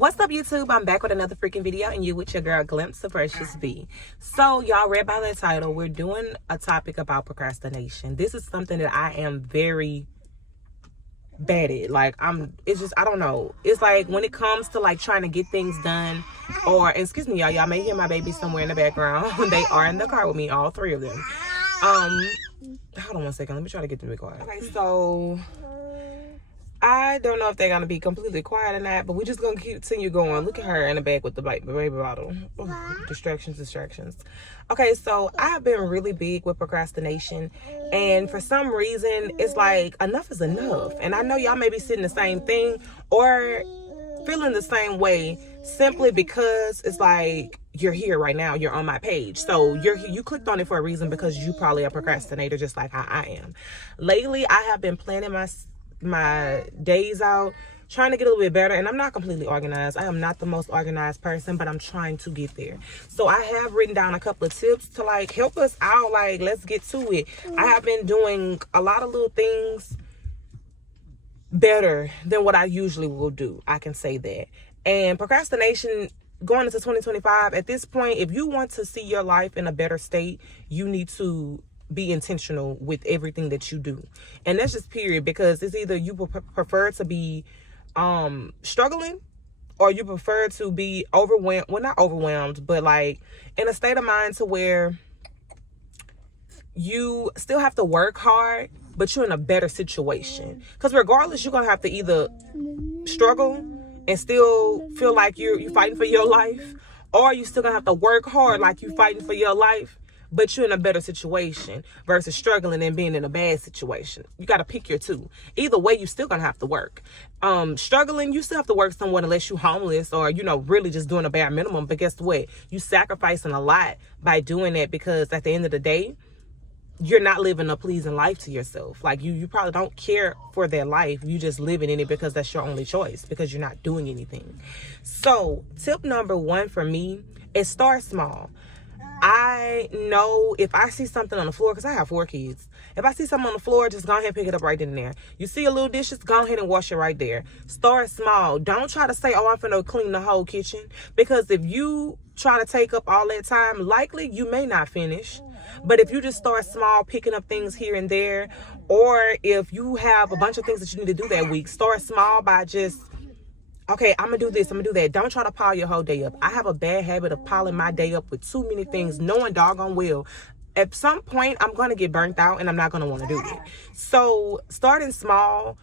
What's up, YouTube? I'm back with another freaking video, and you with your girl Glimpse of Precious B. So y'all read by the title, we're doing a topic about procrastination. This is something that I am very bad at. Like, it's just, I don't know, it's like when it comes to like trying to get things done, or excuse me, y'all may hear my baby somewhere in the background. They are in the car with me, all three of them. Hold on one second, let me try to get them to be quiet. Okay, so I don't know if they're gonna be completely quiet or not, but we're just gonna continue going. Look at her in the back with the baby bottle. Ooh, distractions. Okay, so I have been really big with procrastination, and for some reason it's like enough is enough. And I know y'all may be sitting the same thing or feeling the same way, simply because it's like you're here right now, you're on my page, so you clicked on it for a reason, because you probably a procrastinator just like how I am. Lately I have been planning my days out, trying to get a little bit better, and I'm not completely organized. I am not the most organized person, but I'm trying to get there. So I have written down a couple of tips to like help us out. Like, let's get to it. I have been doing a lot of little things better than what I usually will do, I can say that. And procrastination going into 2025, at this point, if you want to see your life in a better state, you need to be intentional with everything that you do. And that's just period, because it's either you prefer to be struggling, or you prefer to be overwhelmed, well, not overwhelmed, but like in a state of mind to where you still have to work hard, but you're in a better situation. Because regardless, you're gonna have to either struggle and still feel like you're fighting for your life, or you still gonna have to work hard like you're fighting for your life, but you're in a better situation, versus struggling and being in a bad situation. You got to pick your two. Either way, you still gonna have to work. Struggling, you still have to work somewhat, unless you homeless or, you know, really just doing a bare minimum. But guess what? You sacrificing a lot by doing that, because at the end of the day, you're not living a pleasing life to yourself. Like, you probably don't care for their life. You just living in it because that's your only choice, because you're not doing anything. So tip number one for me is start small. I know if I see something on the floor, because I have 4 kids, if I see something on the floor, just go ahead and pick it up right then and there. You see a little dishes, go ahead and wash it right there. Start small. Don't try to say, oh, I'm finna clean the whole kitchen, because if you try to take up all that time, likely you may not finish. But if you just start small, picking up things here and there, or if you have a bunch of things that you need to do that week, start small by just, okay, I'm gonna do this, I'm gonna do that. Don't try to pile your whole day up. I have a bad habit of piling my day up with too many things, knowing doggone well at some point I'm gonna get burnt out and I'm not gonna want to do it. So starting small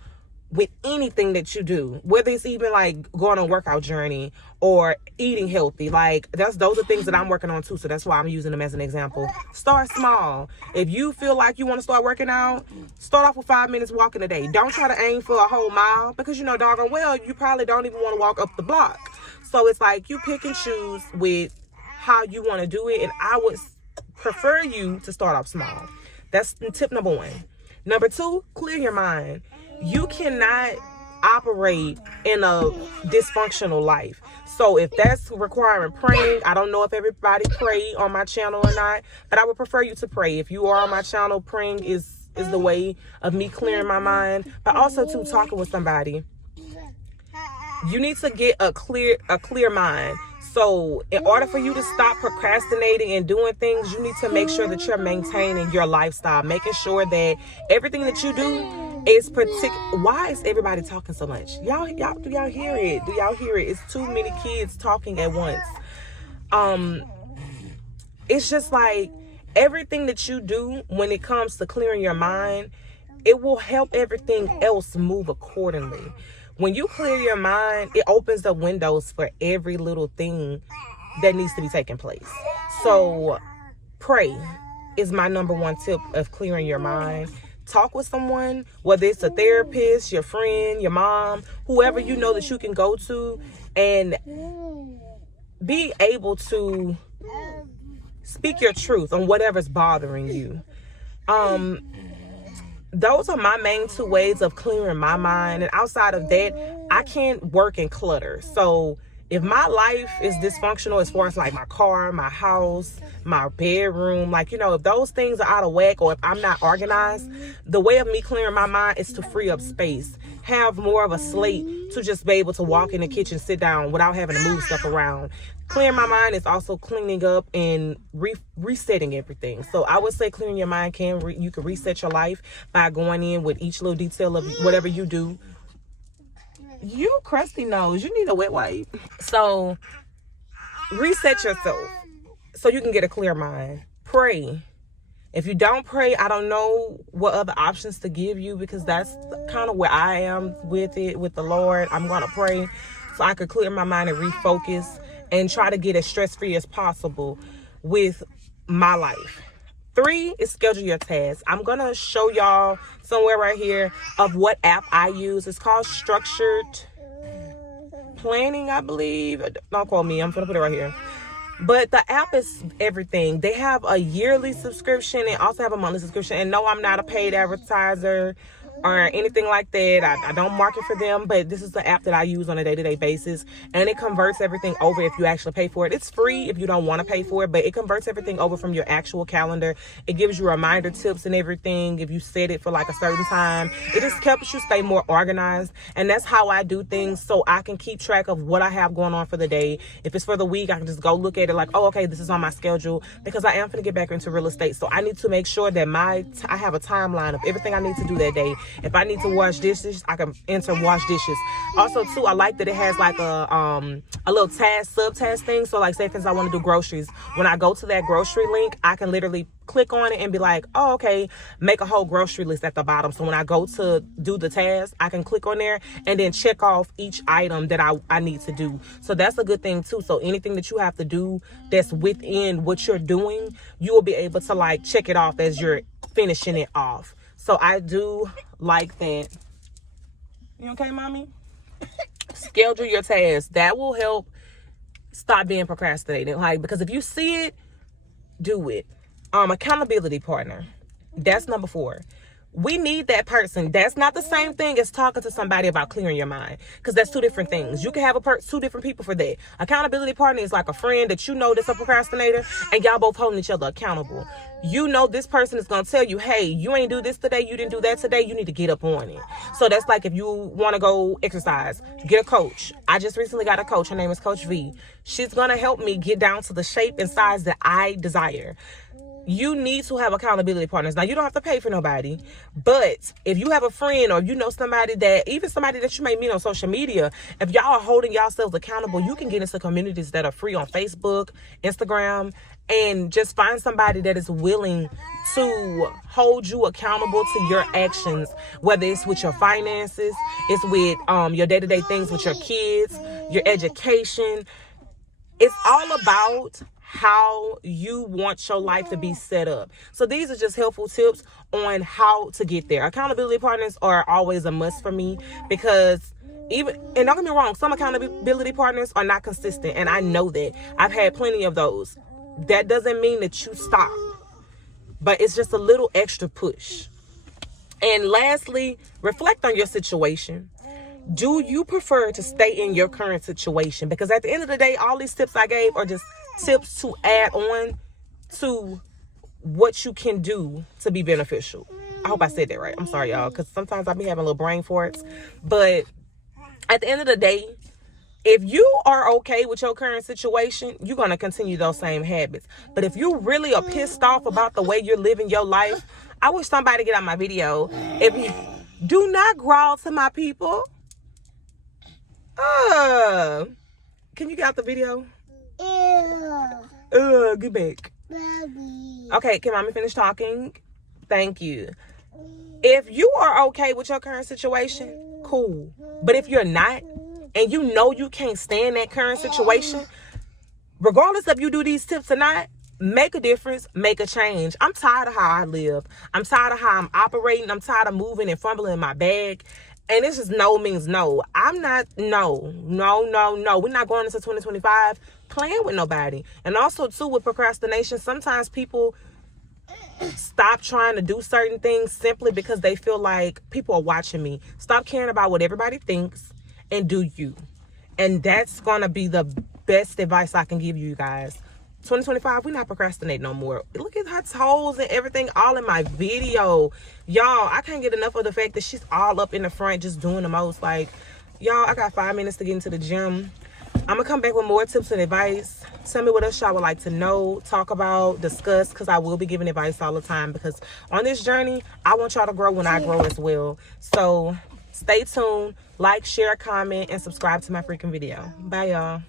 with anything that you do, whether it's even like going on a workout journey or eating healthy, like those are things that I'm working on too. So that's why I'm using them as an example. Start small. If you feel like you want to start working out, start off with 5 minutes walking a day. Don't try to aim for a whole mile, because you know doggone well you probably don't even want to walk up the block. So it's like you pick and choose with how you want to do it, and I would prefer you to start off small. That's tip number one. Number two, clear your mind. You cannot operate in a dysfunctional life. So if that's requiring praying, I don't know if everybody pray on my channel or not, but I would prefer you to pray. If you are on my channel, praying is the way of me clearing my mind, but also to talking with somebody. You need to get a clear mind. So in order for you to stop procrastinating and doing things, you need to make sure that you're maintaining your lifestyle, making sure that everything that you do is Why is everybody talking so much? Y'all, do y'all hear it? Do y'all hear it? It's too many kids talking at once. It's just like everything that you do when it comes to clearing your mind, it will help everything else move accordingly. When you clear your mind, it opens up windows for every little thing that needs to be taking place. So pray is my number one tip of clearing your mind. Talk with someone, whether it's a therapist, your friend, your mom, whoever you know that you can go to, and be able to speak your truth on whatever's bothering you. Those are my main 2 ways of clearing my mind. And outside of that, I can't work in clutter. So If my life is dysfunctional as far as like my car, my house, my bedroom, like, you know, if those things are out of whack, or if I'm not organized, the way of me clearing my mind is to free up space, have more of a slate to just be able to walk in the kitchen, sit down without having to move stuff around. Clearing my mind is also cleaning up and resetting everything. So I would say clearing your mind you can reset your life by going in with each little detail of whatever you do. You crusty nose, you need a wet wipe. So reset yourself so you can get a clear mind. Pray. If you don't pray, I don't know what other options to give you, because that's kind of where I am with it, with the Lord. I'm going to pray so I could clear my mind and refocus and try to get as stress-free as possible with my life. 3 is schedule your tasks. I'm going to show y'all somewhere right here of what app I use. It's called Structured Planning, I believe. Don't quote me. I'm going to put it right here. But the app is everything. They have a yearly subscription and also have a monthly subscription. And no, I'm not a paid advertiser or anything like that. I don't market for them, but this is the app that I use on a day-to-day basis, and it converts everything over if you actually pay for it. It's free if you don't want to pay for it, but it converts everything over from your actual calendar. It gives you reminder tips and everything if you set it for like a certain time. It just helps you stay more organized, and that's how I do things, so I can keep track of what I have going on for the day. If it's for the week, I can just go look at it like, oh, okay, this is on my schedule, because I am going to get back into real estate, so I need to make sure that I have a timeline of everything I need to do that day. If I need to wash dishes, I can enter wash dishes. Also, too, I like that it has like a little subtask thing. So, like, say, for instance, I want to do groceries. When I go to that grocery link, I can literally click on it and be like, oh, okay, make a whole grocery list at the bottom. So when I go to do the task, I can click on there and then check off each item that I need to do. So that's a good thing, too. So anything that you have to do that's within what you're doing, you will be able to, like, check it off as you're finishing it off. So I do like that. You okay, mommy? Schedule your tasks. That will help stop being procrastinating. Like, because if you see it, do it. Accountability partner. That's number 4. We need that person. That's not the same thing as talking to somebody about clearing your mind, because that's 2 different things. You can have 2 different people for that. Accountability partner is like a friend that you know that's a procrastinator, and y'all both holding each other accountable. You know this person is going to tell you, hey, you ain't do this today, you didn't do that today, you need to get up on it. So that's like if you want to go exercise, get a coach. I just recently got a coach. Her name is Coach V. She's going to help me get down to the shape and size that I desire. You need to have accountability partners. Now, you don't have to pay for nobody, but if you have a friend, or you know somebody that you may meet on social media, if y'all are holding yourselves accountable, you can get into communities that are free on Facebook, Instagram, and just find somebody that is willing to hold you accountable to your actions, whether it's with your finances, it's with your day-to-day things with your kids, your education. It's all about how you want your life to be set up. So these are just helpful tips on how to get there. Accountability partners are always a must for me, because and don't get me wrong, some accountability partners are not consistent, and I know that. I've had plenty of those. That doesn't mean that you stop, but it's just a little extra push. And lastly, reflect on your situation. Do you prefer to stay in your current situation? Because at the end of the day, all these tips I gave are just tips to add on to what you can do to be beneficial. I hope I said that right. I'm sorry, y'all, because sometimes I be having little brain farts. But at the end of the day, if you are okay with your current situation, you're going to continue those same habits. But if you really are pissed off about the way you're living your life, I wish somebody get on my video. If you do not growl to my people. Can you get out the video? Get back. Okay, can mommy finish talking? Thank you. If you are okay with your current situation, cool. But if you're not, and you know you can't stand that current situation, regardless if you do these tips or not, make a difference, make a change. I'm tired of how I live. I'm tired of how I'm operating. I'm tired of moving and fumbling in my bag. And this is no means no. I'm not, no. We're not going into 2025 playing with nobody. And also, too, with procrastination, sometimes people stop trying to do certain things simply because they feel like people are watching me. Stop caring about what everybody thinks and do you. And that's gonna be the best advice I can give you guys. 2025, we not procrastinate no more. Look at her toes and everything all in my video. Y'all, I can't get enough of the fact that she's all up in the front just doing the most. Like, y'all, I got 5 minutes to get into the gym. I'm gonna come back with more tips and advice. Tell me what else y'all would like to know, talk about, discuss, because I will be giving advice all the time, because on this journey, I want y'all to grow when I grow as well. So stay tuned, like, share, comment, and subscribe to my freaking video. Bye, y'all.